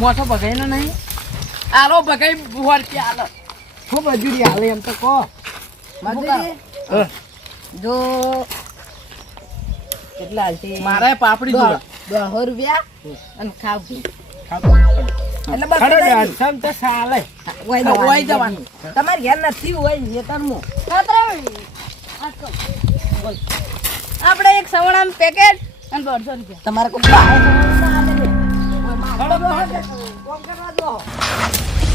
મોટો બગાઈનો નહીં આલો બગાઈ બોર કે આલો ખૂબ મજૂરી આવે એમ તો કહો મજૂરી જો કેટલા હાલશે મારે પાપડી જોવા 100 રૂપિયા અને ખાવ એટલે બસ સમ તો ચાલે હોય જવાનું તમારે ઘેર નથી હોય વેતનમાં આપણે એક સવણામ પેકેટ અને 150 રૂપિયા તમારે કોઈ બહાર જવાનું ના આવે ને.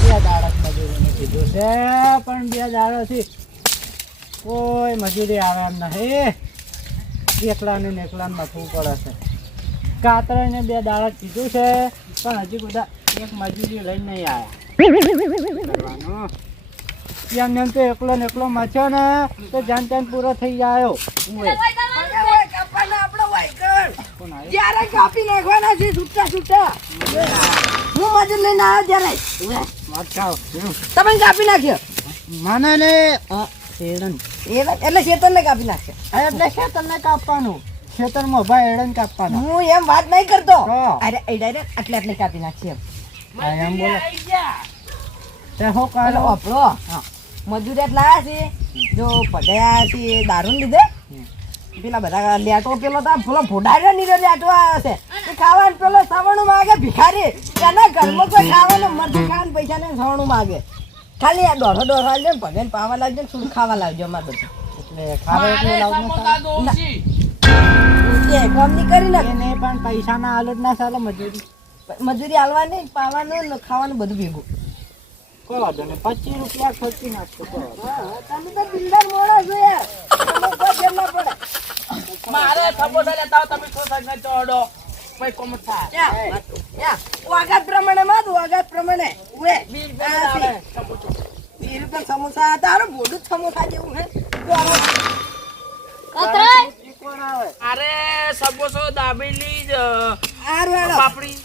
બે દાડા મજૂરીને કીધું છે પણ બે દાડાથી કોઈ મજૂરી આવે એમ નહીં એકલાને ને એકલાને મથવું પડે છે કાતરાને બે દાડા કીધું છે પણ હજી બધા એક મજૂરી લઈને નહીં આવ્યા એમને એમ તો એકલો ને એકલો મચ્યો ને તો જાન જાન પૂરો થઈ જાય જ્યારે કાપી નાખવાના છે છૂટા છૂટા હું મજૂર લઈને આવ્યો ત્યારે તમે કાપી નાખ્યો મને ને એટલે શેતરને કાપી નાખ્યો એટલે ખેતરને કાપવાનું ખેતરમાં ભાઈ એડન કાપવાનું હું એમ વાત નહીં કરતો તો. અરે એ ડાયરેક્ટ આટલે કાપી નાખશે એમ એમ બોલો તે હું એટલે કહો આપણો મજૂરિયાત લાયા છે જો પઢાયા છે દારૂ લીધે પેલા બધા લેટો પેલો તો પેલો ફોડાડ્યો નીરો લેટો આવ્યો છે એ ખાવાનું પેલો સવણું માગે ભિખારી એના ઘરમાં કોઈ ખાવાનું મરથી ખાવાનું પૈસા ને સવણું માગે ખાલી આ દોઢો આવજો ને ભગવાન પાવા લાવજો ને શું ખાવા લાવજો અમારે બધું એટલે ખાવે એટલે લાવવું એ કામ નહીં કરી નાખ એને પણ પૈસા ના હાલત ના ચાલે મજૂરી મજૂરી હાલવાની પાવાનું ને ખાવાનું બધું ભેગું કોઈ વાંધો નહીં 25 રૂપિયા ખર્ચી નાખશો કોઈ વાંધો તમે તો બિલ્ડર મોડો છો યાર તમે કોઈ જેમ ના પડે મારે સમોસા લેતા આવો તમે સોસાઈટી ને ચોડો પછી કોમ થાય વાગાત પ્રમાણે માં વાગાત પ્રમાણે ઉએ 20 રૂપિયા સમોસા તારો બોડું જ સમોસા જેવું હે અરે સમોસો દાબેલી પાપડી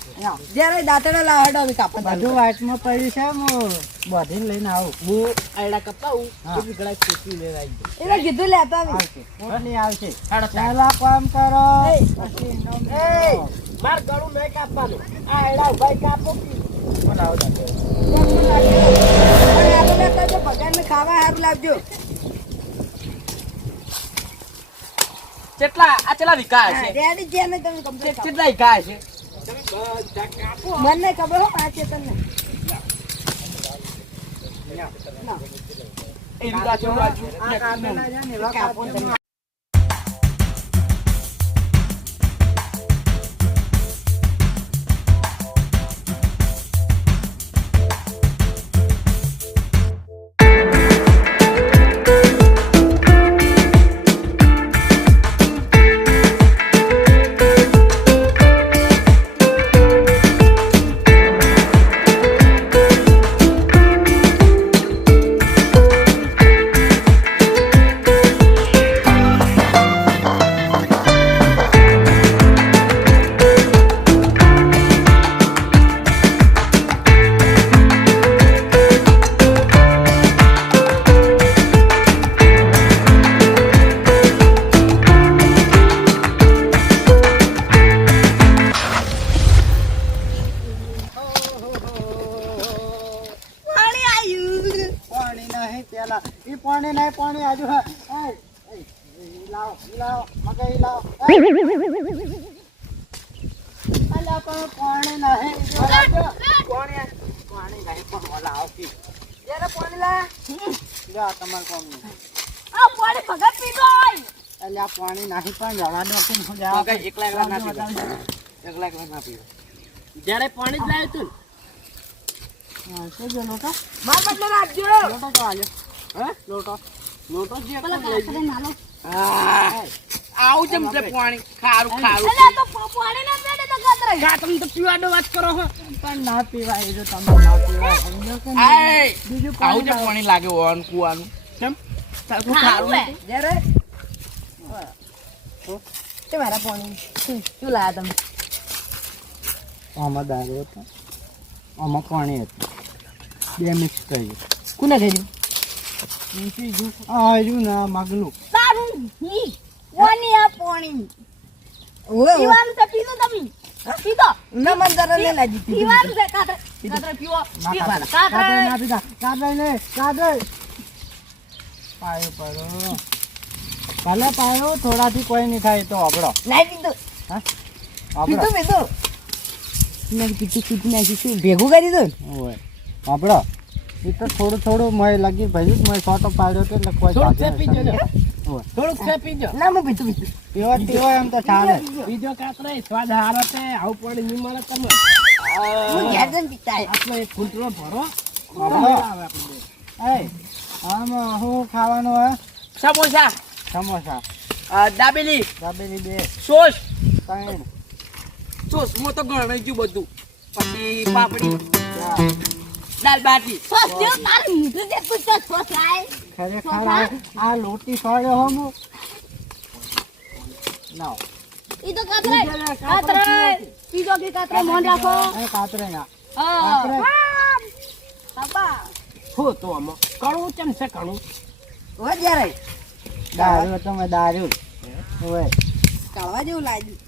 જ્યારે દાંતડા લાવડો અમે કાપા બધું વાઇટમાં પડ્યું છે હું બધીને લઈને આવું હું આયડા કરતા હું હા. તો બીગડા ખેતી લેવા આવી એને કીધું લેતા આવી આવશે ચાલો કામ કરો પછી માર ગળું નહીં કાપવાનું આ આયડા ભાઈ કાપો બોલાવો ભગવાન ખાવા સારું લાવજો કેટલા આ કેટલા વીઘા છે રેડી છે ને તમે કમ્પ્લીટ કેટલા વીઘા છે મને ખબર હો આ છે તમને એ વીઘા છે બાજુ કાપો તમે પાણી નહીં પાણી આજુ લાવો મગઈ લાવો અલ્યા પણ પાણી નહીં પાણી નહીં પણ લાવો જરા પાણી લા જા તમારે કોમ નહીં આ પાણી ભગત પીધો હોય અલ્યા પાણી નહીં પણ જવા દો કે હું જાવ એકલા એકલા ના પીવા ના પીવા જ્યારે પાણી જ લાવ્યું તું શું છે લોટો માર બદલે રાખજો લોટો તો આલ્યો હે લોટો લોટો જે આવું જેમ છે પાણી ખારું ખારું એટલે તો પાણી ના પેડે તો ગતરે કા તમે તો પીવાનો વાત કરો હો પણ ના પીવાય જો તમે ના પીવાય સમજો કે નહીં? આય બીજું આવું જે પાણી લાગે ઓન કુવાનું કેમ તારું ખારું હે જરા તે મારા પાણી શું લાયા તમે આમાં દારૂ હતો આમાં પાણી હતું બે મિક્સ કરી કોને કર્યું આજુ ના મગલું તારું ની ઓની આ પાણી ઓએ પીવાનું તો પીધો તમે પીધો ના મન જરા લે લાજી પીવાનું છે કાતરે કાતરે પીવો કાતરે ના પીતા. કાતરે ને, કાતરે. પાયો પડો. ભલે પાયો, થોડાથી કોઈ નહીં થાય તો આપડો. નહીં પીધું હા? આપડો. પીધું મેં પીધું નાખી ભેગું કરી દીધું ઓય. આપડો. એ તો થોડું મય લાગી ભાઈ મય ફોટો પાડ્યો તો એટલે કોઈ થોડુંક ભાગે છે પીજો ને. નહીં. ઓય. થોડુંક છે પીજો ના હું પીધું પીવો પીવો એમ તો ચાલે. પીજો કાતરે સ્વાદ હારો છે આવું પાણી નહીં મળે તમે હું ઘેર જઈને પીતા આટલો એક કુંટલો ભરો આપડો. આવે આપણે એ આમાં શું ખાવાનું હે? સમોસા સમોસા, દાબેલી દાબેલી 2, સોસ 3, સોસમાં તો ગણાઈ ગયું બધું પછી પાપડી 4. દાલ બાટી સોસ જેવો તારે મીઠું જે તું તો સોસ લાય ખરેખર આ લોટી ફળ્યો હો હું. લાવો. ઈ તો કાતરે પીજો કે કાતરે મોન રાખો એ કાતરે ના. હા કાતરે. બાપા હો તો આમાં કણું કેમ છે કણું હો જ્યારે દારૂ તમે દારૂ. ઓય. કાળવા જેવું લાગ્યું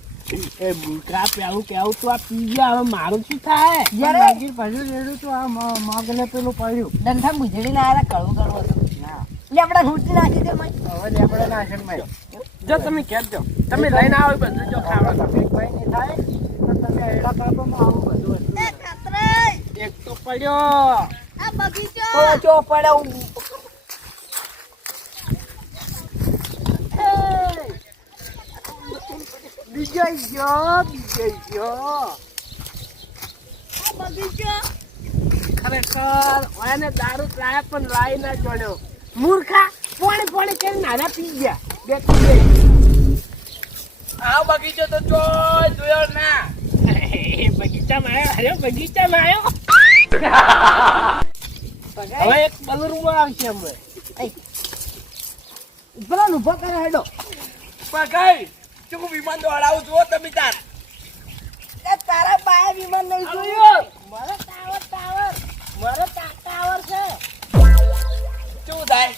એ બુકરા પેલું કેવું તો આ પી ગયા હવે મારું શું થાય જ્યારે લાગી પડ્યું રેડું તો આ મગલે પેલું પડ્યું. ડંઠા ગુજડી ના આલા કળવું કળવું હતું ના. લે આપણે રોટી નાખી દે મય હવે લેબડો નાખીને માર્યો. જો તમે કહેજો તમે લઈને આવો એ બધું જો ખાવા તકલીફ કોઈ નહીં થાય તો તમે એડા પાપમાં આવું બધું વસ્તુ. એ કાતરે એક તો પડ્યો આ બગીચો ચો પડ્યો બીજો ગયો આ બગીચો ખરેખર ઓયાને દારૂ લાયા પણ લાઈ ના જોડ્યો મૂર્ખા પોણી કરીને નાના પી ગયા બે આ બગીચો તો જોયો ના બગીચામાં આવ્યો હવે એક બલરૂમાં આવશે અમે પેલો ઉભો કરે હેડો પગાઈ ચુક વિમાન દોડાવું છો તમે તાર એ તારા પાયા વિમાન નહીં જોયું જોયો મારો ટાવર છે શું થાય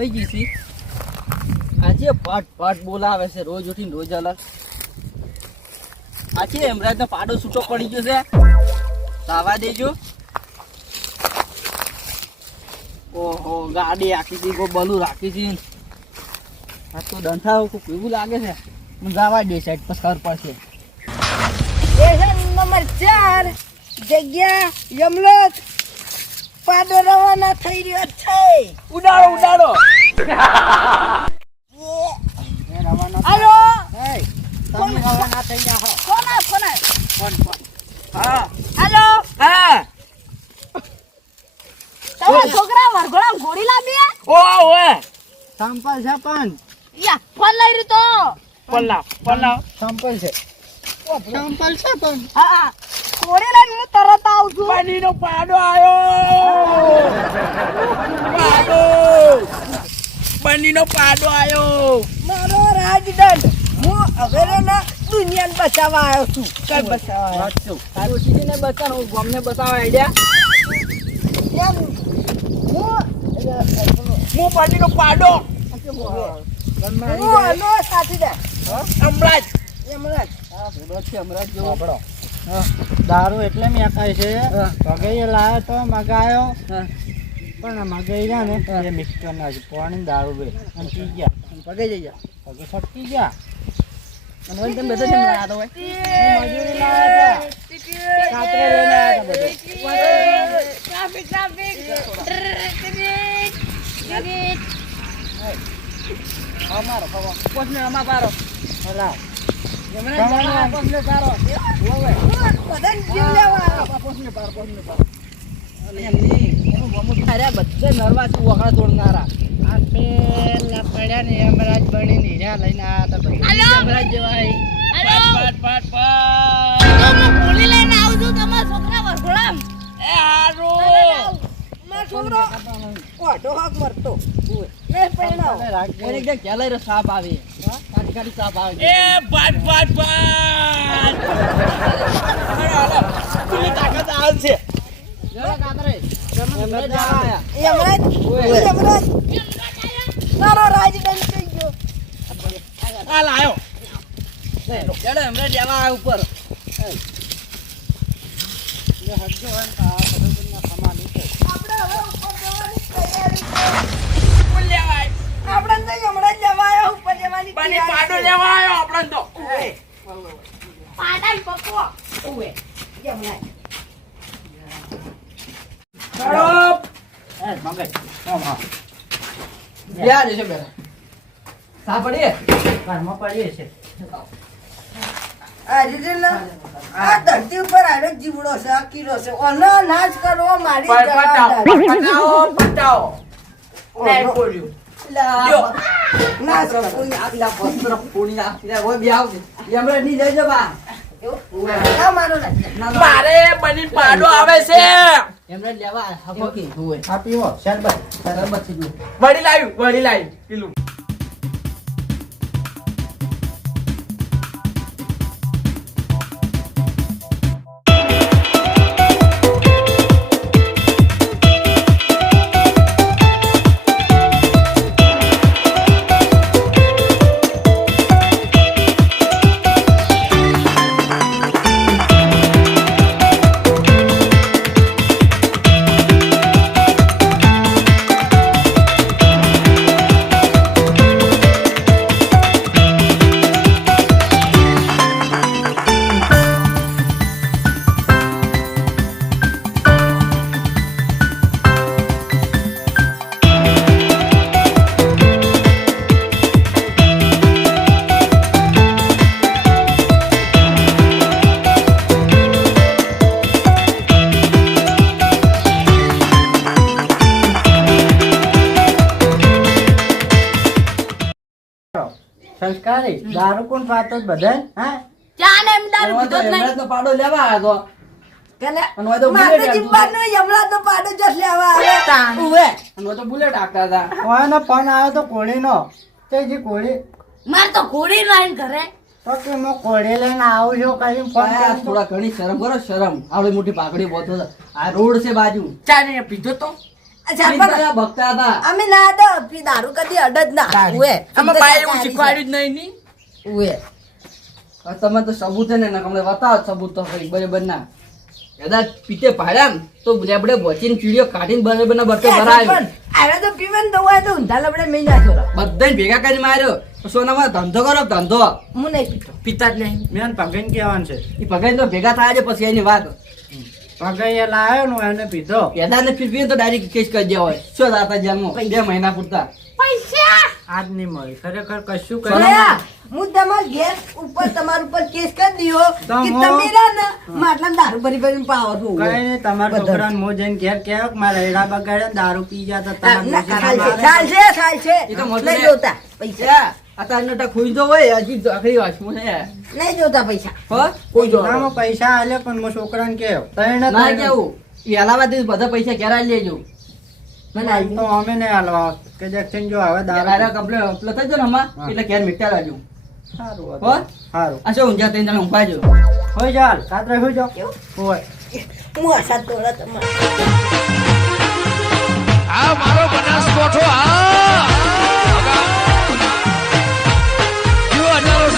લઈ જઈશી આજે પાટ બોલાવે છે રોજ ઉઠીને રોજ અલગ આજે એમરાજનો પાડો છૂટો પડી ગયો છે સાવા દેજો ઓહો ગાડી આખી દી કો બલુ રાખી છે આ તો ડંઠા કોઈ કેવું લાગે છે મને જવા દે સાઈડ પર ખબર પડશે સ્ટેશન નંબર 4 જગ્યા યમલોક પાડો રવાના થઈ રહ્યો છે ઉડાડો એ રવાનો. હાલો એ તમે રવાના થઈ જાઓ. કોણ ફોન. હા હાલો હા તમારા છોકરા વરઘોડા ઘોડી લાવી ઓએ સંપલ છે પણ. યા ફોન લઈ રહ્યો તો પલ્લા સંપલ છે. સંપલ છે પણ. હા ઘોડી લઈને હું તરત આવું છું પાણીનો પાડો આવ્યો પાણીનો પાડો આવ્યો મારો રાજદંડ હું હવે ના દુનિયાને બચાવવા આવ્યો છું કઈ બચાવવા આવ્યો? ડોશીને બચાવ હું ગમને બતાવો આઈડિયા એમ હું પાટીનો પાડો હું આનો સાથીદાર હમણાં જ દારૂ એટલે મેકાય છે પગે લાયો તો મગાયો પણ મગાઈ રહ્યા ને એ મિક્સ કરી નાખ્યું પાણી દારૂ બે અને પી ગયા પગે જઈ જા પગે ફટકી ગયા અને વળી તમે બધા જણ આવ્યા હોય મજૂરી લાયા હતા કાતરે લઈને આવ્યા હતા બધા ટ્રાફિક ટ્રાફિક અમારો પોસને અમા પારો હલા પોસને પારો બધાને જીવ લેવા આવ્યો. પોસને પારો અરે બધે નરવા છે વખડા તોડનારા આ પેલા પડ્યા ને યમરાજ બની નીર્યા લઈને આવ્યા હતા બધા યમરાજ જેવા પાટ હું ગોળી લઈને આવું છું તમારા છોકરા વરઘોડામ એ હારો મારો છોકરો ઓઢો હાક મરતો લે પહેણાવ એને એકદમ ઘેલાઈ રહ્યો સાપ આવે કાઢી સાપ આવે એ પાટ તું તાકાત આવે છે જરા કાતરે યમરાજ આયા યમરાજ યમરાજ તારો રાજ ડન થઈ ગયો. આ લાયો ચડો યમરાજ આવા ઉપર જે હજ્જો હોય ને આ બધું સામાન છે આપણે હવે ઉપર જવાની તૈયારી ફૂલ લેવાય આપણે તો યમરાજ જવા આવ્યો ઉપર જવાની બની પાડો લેવા આવ્યો આપણને તો પાટણ પપ્પો ઓવે યમરાજ ચડો એ મગજ આમ હા યાર છે બેરા સા પડી ઘરમાં પડીએ છે આ રીતના આ ધરતી ઉપર આનો જીવડો છે આ કીડો છે ઓનો નાશ કરવો મારી જવાબદારી. પટાઓ નહીં બોલ્યું જો. નાશ કરવો. આ મારો નથી. મારે બની પાડો આવે છે એમને લેવા હબકી હોય આ પીવો શરબત વળી લાવ્યું પેલું સંસ્કારી દારૂ કોણ પાતો બધા હા ચા ને એમ દારૂ પીધો જ નહીં. યમરાજનો પાડો લેવા આવ્યો કેલે અને હોય તો મારે બુલેટ જીવવાનો યમરાજનો પાડો જ લેવા આવે. ઉવે. અને હોય તો બુલેટ હાંકતા હતા ઓનો ફોન આવ્યો તો કોળીનો તે જે કોળી મારે તો ઘોડી લાઈન ઘરે તો કે હું કોળી લઈને આવું છું કઈ ફોન આ કર્યો તો. થોડા ઘણી શરમ કરો શરમ આવડી મોટી પાઘડી બોતો આ રોડ છે બાજુ ચા ને પીધો તો અચ્છા પણ ભક્તા હતા અમે ના દો પી દારૂ કદી અડ જ ના ઉવે આમાં બાય એવું શીખવાડ્યું જ નહીં ની ઉવે હવે તમે તો સબૂત છે ને તમને બતાવો સબૂત તો કઈ બરાબર ના કદાચ પીતે પાડ્યા ને તો લેબડે બોચીને ચીડીઓ કાઢીને બરાબર ના બરતો ભરાયો પણ આરે તો પીવે ને તો હોય તો ઊંધા લબડે મેં નાખ્યો બધાને ભેગા કરી માર્યો સોનામાં ધંધો કરો ધંધો હું નહીં પીતો પીતા જ નહીં મેં પગન કહેવાનું છે એ ભગાઈ તો ભેગા થાય છે પછી એની વાત પગાઈ લાવ્યો ને એને પીધો પેદા ને ફીરવી તો ડાયરેક્ટ કેસ કરી દેવા હોય શું હતા જેલમાં 2 મહિના પૂરતા પૈસા આજ નહીં મળી ખરેખર કશું ભયા, હું તમાર ઘેર ઉપર તમારા ઉપર કેસ કરી દીધો તો કે હું- તમે રા ને માટલા દારૂ ભરી ભરીને પાવો છો કઈ નહીં તમારા બધા. છોકરાને મો જઈને ઘેર કહેવો કે મારા રેડા બગાડ્યા દારૂ પી ગયા તો ના, તમે ના, ડોશીને ચાલશે, મારે. ચાલશે. એ તો મજૂરી- નહીં જોતા પૈસા અત્યારનો ટા ખોઈ તો હોય હજી આખરી વાત શું છે નહીં જોતા પૈસા હો કોઈ જો નામાં પૈસા આલે પણ મો છોકરાને કહેવો તઈને ના તઈને. કેવું એ હલાવાથી બધા પૈસા ઘેરા લેજો મને આવી તો અમે નહીં હાલવા કે જેક્શન જો હવે દાદા દારૂ કમ્પ્લેટ થઈ જાય ને હમણાં હા. એટલે ઘેર મીઠા લાજો સારું હો સારું આ શું ઊંઝા તઈને તને ઊંઘવા જો હોય ચાલ રાત્રે હોય જાઓ કેવું? હોય હું આશા તોડા તમારે